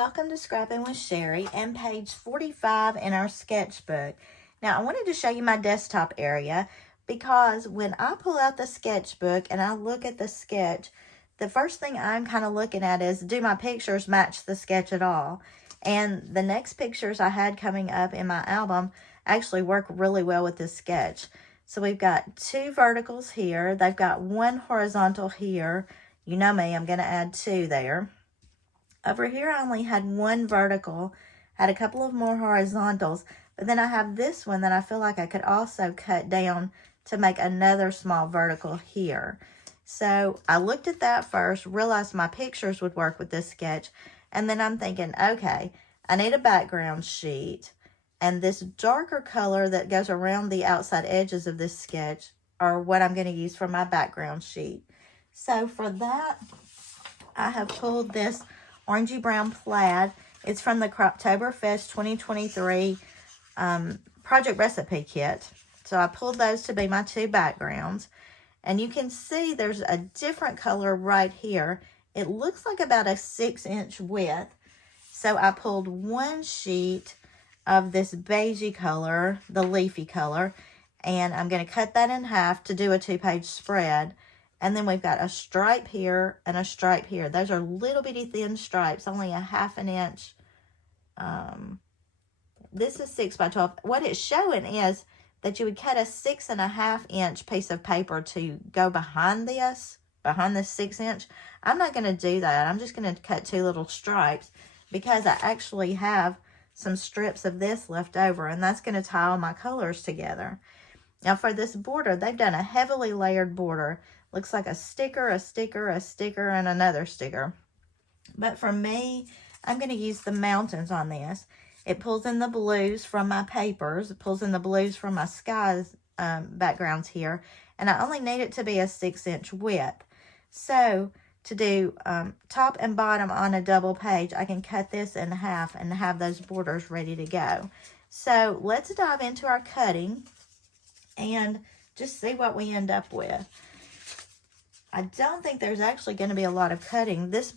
welcome to Scrappin with Sheri and page 45 in our sketchbook. Now, I wanted to show you my desktop area because when I pull out the sketchbook and I look at the sketch, the first thing I'm kind of looking at is, do my pictures match the sketch at all? And the next pictures I had coming up in my album actually work really well with this sketch. So we've got two verticals here. They've got one horizontal here. You know me, I'm going to add two there. Over here, I only had one vertical, had a couple of more horizontals, but then I have this one that I feel like I could also cut down to make another small vertical here. So I looked at that first, realized my pictures would work with this sketch, and then I'm thinking, okay, I need a background sheet, and this darker color that goes around the outside edges of this sketch are what I'm going to use for my background sheet. So for that, I have pulled this orangey brown plaid. It's from the Croptoberfest 2023 project recipe kit. So I pulled those to be my two backgrounds. And you can see there's a different color right here. It looks like about a 6-inch width. So I pulled one sheet of this beigey color, the leafy color, and I'm going to cut that in half to do a 2-page spread. And then we've got a stripe here and a stripe here. Those are little bitty thin stripes, only a 1/2 inch. This is 6 by 12. What it's showing is that you would cut a 6.5 inch piece of paper to go behind this 6 inch. I'm not going to do that. I'm just going to cut two little stripes because I actually have some strips of this left over, and that's going to tie all my colors together. Now for this border, they've done a heavily layered border. Looks like a sticker, a sticker, a sticker, and another sticker. But for me, I'm going to use the mountains on this. It pulls in the blues from my papers. It pulls in the blues from my skies backgrounds here. And I only need it to be a 6-inch width. So to do top and bottom on a double page, I can cut this in half and have those borders ready to go. So let's dive into our cutting and just see what we end up with. I don't think there's actually going to be a lot of cutting. This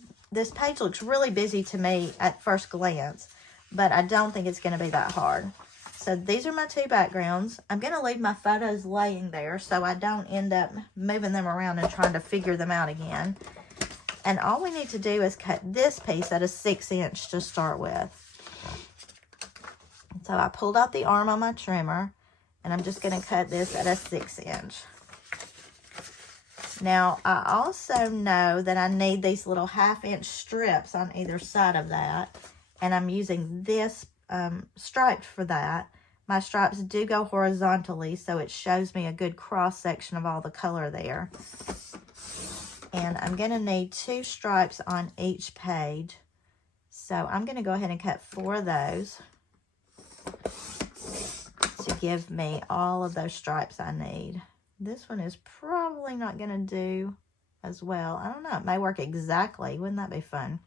page looks really busy to me at first glance, but I don't think it's going to be that hard. So these are my two backgrounds. I'm going to leave my photos laying there so I don't end up moving them around and trying to figure them out again. And all we need to do is cut this piece at a 6-inch to start with. So I pulled out the arm on my trimmer, and I'm just going to cut this at a 6-inch. Now, I also know that I need these little 1/2-inch strips on either side of that, and I'm using this striped for that. My stripes do go horizontally, so it shows me a good cross-section of all the color there. And I'm going to need 2 stripes on each page, so I'm going to go ahead and cut 4 of those to give me all of those stripes I need. This one is probably not going to do as well. I don't know. It may work exactly. Wouldn't that be fun?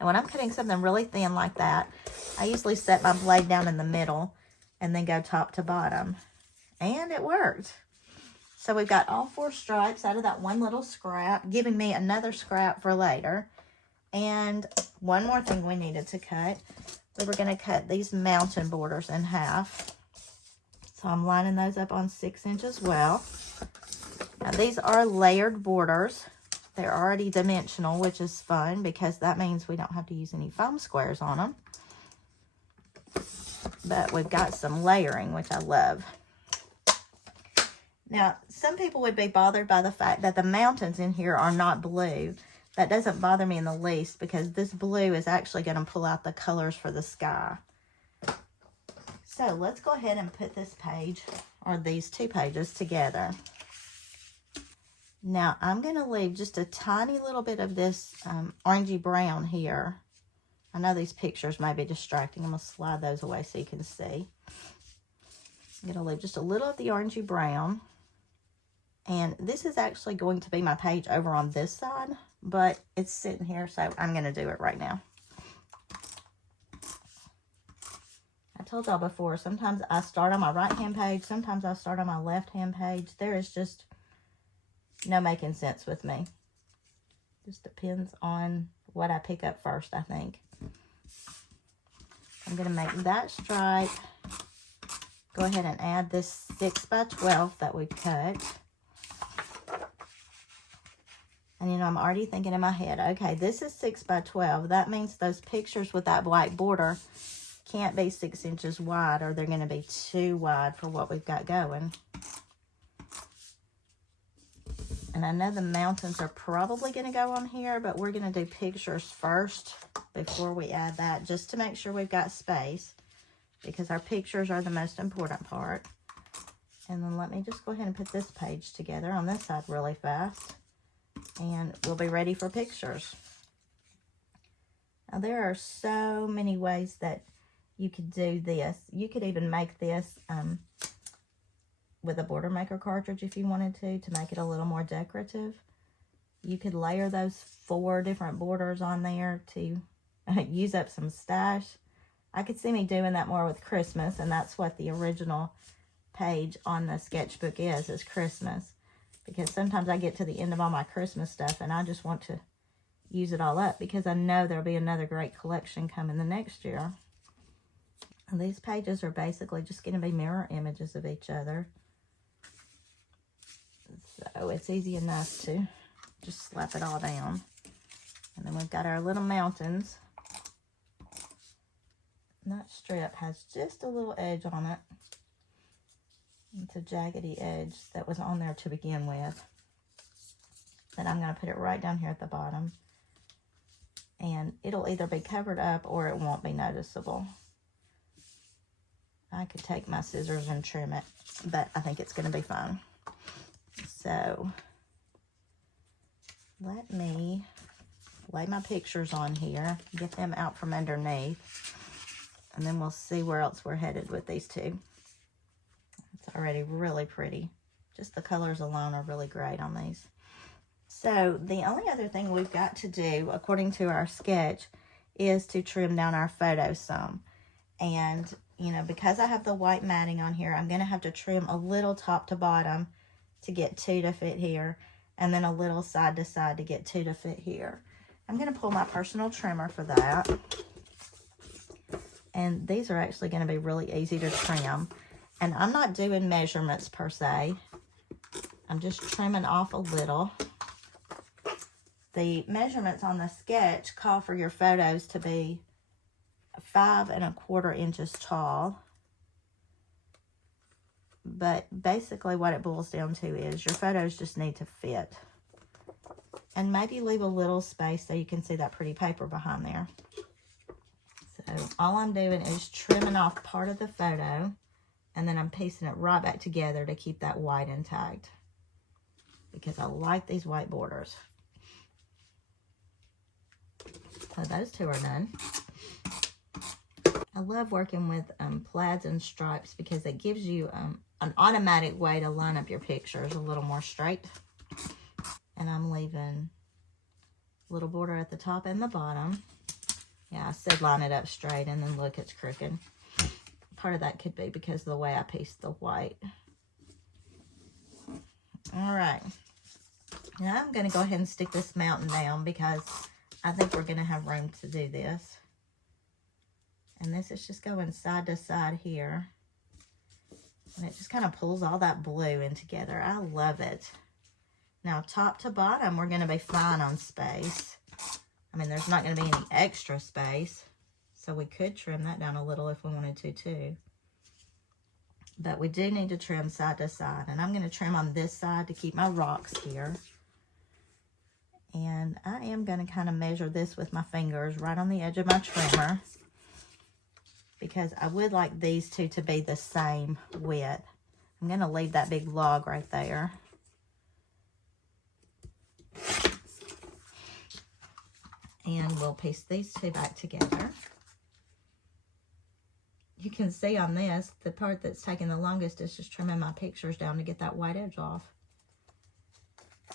Now, when I'm cutting something really thin like that, I usually set my blade down in the middle and then go top to bottom. And it worked. So we've got all 4 stripes out of that one little scrap, giving me another scrap for later. And one more thing we needed to cut. We were going to cut these mountain borders in half. So I'm lining those up on 6 as well. Now these are layered borders. They're already dimensional, which is fun because that means we don't have to use any foam squares on them. But we've got some layering, which I love. Now, some people would be bothered by the fact that the mountains in here are not blue. That doesn't bother me in the least because this blue is actually going to pull out the colors for the sky. So let's go ahead and put this page, or these 2 pages, together. Now I'm going to leave just a tiny little bit of this orangey brown here. I know these pictures may be distracting. I'm going to slide those away so you can see. I'm going to leave just a little of the orangey brown. And this is actually going to be my page over on this side, but it's sitting here, so I'm going to do it right now. I told y'all before, sometimes I start on my right-hand page, sometimes I start on my left-hand page. There is just no making sense with me. Just depends on what I pick up first, I think. I'm going to make that stripe. Go ahead and add this 6 by 12 that we cut. And, you know, I'm already thinking in my head, okay, this is 6 by 12. That means those pictures with that white border can't be 6 inches wide, or they're going to be too wide for what we've got going. And I know the mountains are probably going to go on here, but we're going to do pictures first before we add that, just to make sure we've got space, because our pictures are the most important part. And then let me just go ahead and put this page together on this side really fast, and we'll be ready for pictures. Now, there are so many ways that you could do this. You could even make this with a border maker cartridge if you wanted to make it a little more decorative. You could layer those 4 different borders on there to use up some stash. I could see me doing that more with Christmas, and that's what the original page on the sketchbook is Christmas. Because sometimes I get to the end of all my Christmas stuff and I just want to use it all up, because I know there'll be another great collection coming the next year. And these pages are basically just going to be mirror images of each other. So it's easy enough to just slap it all down. And then we've got our little mountains. And that strip has just a little edge on it. It's a jaggedy edge that was on there to begin with. Then I'm going to put it right down here at the bottom. And it'll either be covered up or it won't be noticeable. I could take my scissors and trim it, but I think it's going to be fine. So let me lay my pictures on here, get them out from underneath, and then we'll see where else we're headed with these two. It's already really pretty. Just the colors alone are really great on these. So the only other thing we've got to do, according to our sketch, is to trim down our photo some. And, you know, because I have the white matting on here, I'm going to have to trim a little top to bottom to get 2 to fit here, and then a little side to side to get 2 to fit here. I'm going to pull my personal trimmer for that. And these are actually going to be really easy to trim. And I'm not doing measurements per se. I'm just trimming off a little. The measurements on the sketch call for your photos to be 5 1/4 inches tall. But basically what it boils down to is your photos just need to fit. And maybe leave a little space so you can see that pretty paper behind there. So all I'm doing is trimming off part of the photo, and then I'm piecing it right back together to keep that white intact, because I like these white borders. So those two are done. I love working with plaids and stripes because it gives you an automatic way to line up your pictures a little more straight. And I'm leaving a little border at the top and the bottom. Yeah, I said line it up straight, and then look, it's crooked. Part of that could be because of the way I pieced the white. All right. Now I'm going to go ahead and stick this mountain down because I think we're going to have room to do this. And this is just going side to side here. And it just kind of pulls all that blue in together. I love it. Now, top to bottom, we're going to be fine on space. I mean, there's not going to be any extra space. So we could trim that down a little if we wanted to too. But we do need to trim side to side. And I'm going to trim on this side to keep my rocks here. And I am going to kind of measure this with my fingers right on the edge of my trimmer, because I would like these two to be the same width. I'm going to leave that big log right there. And we'll piece these two back together. You can see on this, the part that's taking the longest is just trimming my pictures down to get that white edge off.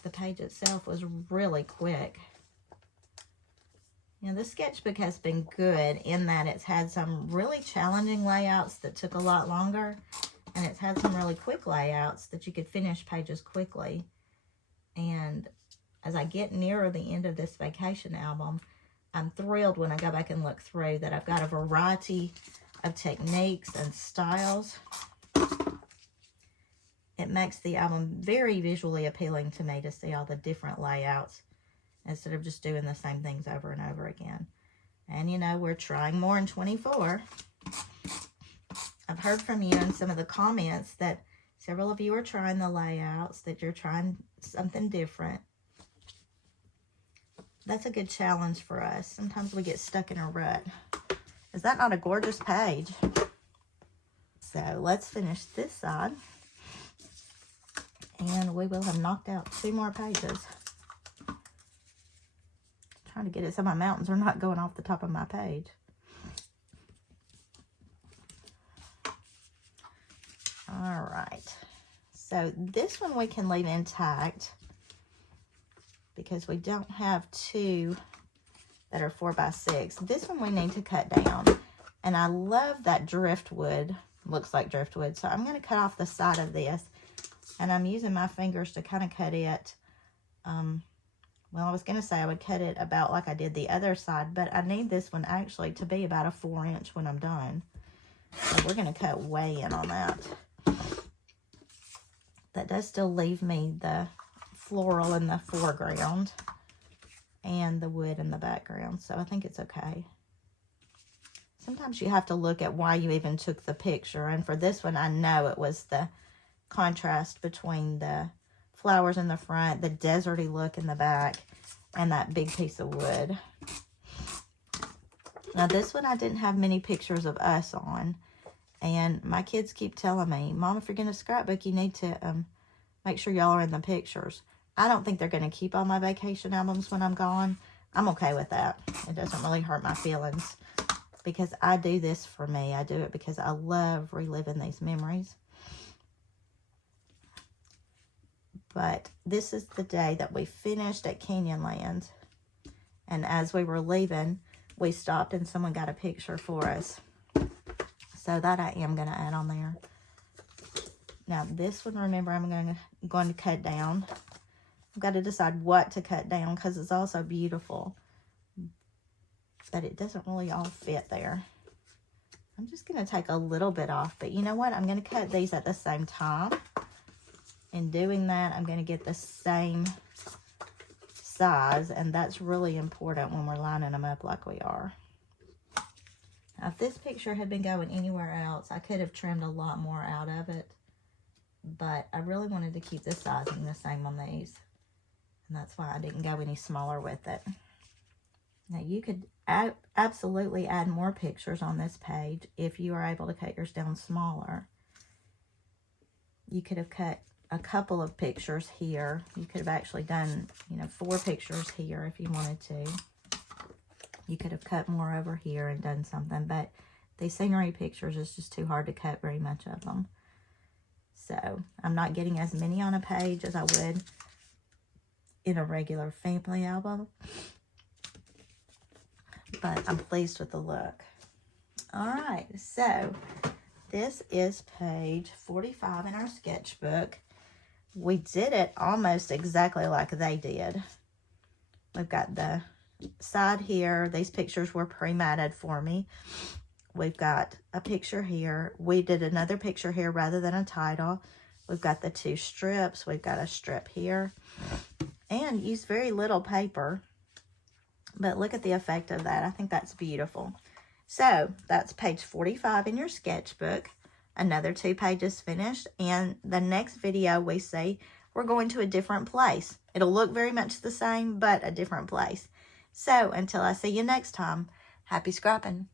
The page itself was really quick. You know, this sketchbook has been good in that it's had some really challenging layouts that took a lot longer, and it's had some really quick layouts that you could finish pages quickly. And as I get nearer the end of this vacation album, I'm thrilled when I go back and look through that I've got a variety of techniques and styles. It makes the album very visually appealing to me to see all the different layouts instead of just doing the same things over and over again. And, you know, we're trying more in 24. I've heard from you in some of the comments that several of you are trying the layouts, that you're trying something different. That's a good challenge for us. Sometimes we get stuck in a rut. Is that not a gorgeous page? So let's finish this side. And we will have knocked out 2 more pages. Trying to get it so my mountains are not going off the top of my page. All right. So this one we can leave intact because we don't have 2 that are 4x6. This one we need to cut down. And I love that driftwood. Looks like driftwood. So I'm going to cut off the side of this. And I'm using my fingers to kind of cut it. Well, I was going to say I would cut it about like I did the other side, but I need this one actually to be about a 4-inch when I'm done. So we're going to cut way in on that. That does still leave me the floral in the foreground and the wood in the background, so I think it's okay. Sometimes you have to look at why you even took the picture, and for this one, I know it was the contrast between the flowers in the front, the deserty look in the back, and that big piece of wood. Now, this one I didn't have many pictures of us on, and my kids keep telling me, Mom, if you're going to scrapbook, you need to make sure y'all are in the pictures. I don't think they're going to keep all my vacation albums when I'm gone. I'm okay with that. It doesn't really hurt my feelings because I do this for me. I do it because I love reliving these memories. But this is the day that we finished at Canyonland. And as we were leaving, we stopped and someone got a picture for us. So that I am going to add on there. Now this one, remember, I'm going to cut down. I've got to decide what to cut down because it's also beautiful. But it doesn't really all fit there. I'm just going to take a little bit off. But you know what? I'm going to cut these at the same time. In doing that, I'm going to get the same size, and that's really important when we're lining them up like we are. Now, if this picture had been going anywhere else, I could have trimmed a lot more out of it, but I really wanted to keep the sizing the same on these, and that's why I didn't go any smaller with it. Now, you could absolutely add more pictures on this page if you are able to cut yours down smaller. You could have cut a couple of pictures here. You could have actually done, 4 pictures here if you wanted to. You could have cut more over here and done something, but these scenery pictures is just too hard to cut very much of them. So I'm not getting as many on a page as I would in a regular family album, but I'm pleased with the look. All right, so this is page 45 in our sketchbook. We did it almost exactly like they did. We've got the side here. These pictures were pre-matted for me. We've got a picture here. We did another picture here rather than a title. We've got the 2 strips. We've got a strip here. And used very little paper. But look at the effect of that. I think that's beautiful. So that's page 45 in your sketchbook. Another 2 pages finished, and the next video we see, we're going to a different place. It'll look very much the same, but a different place. So until I see you next time, happy scrapping.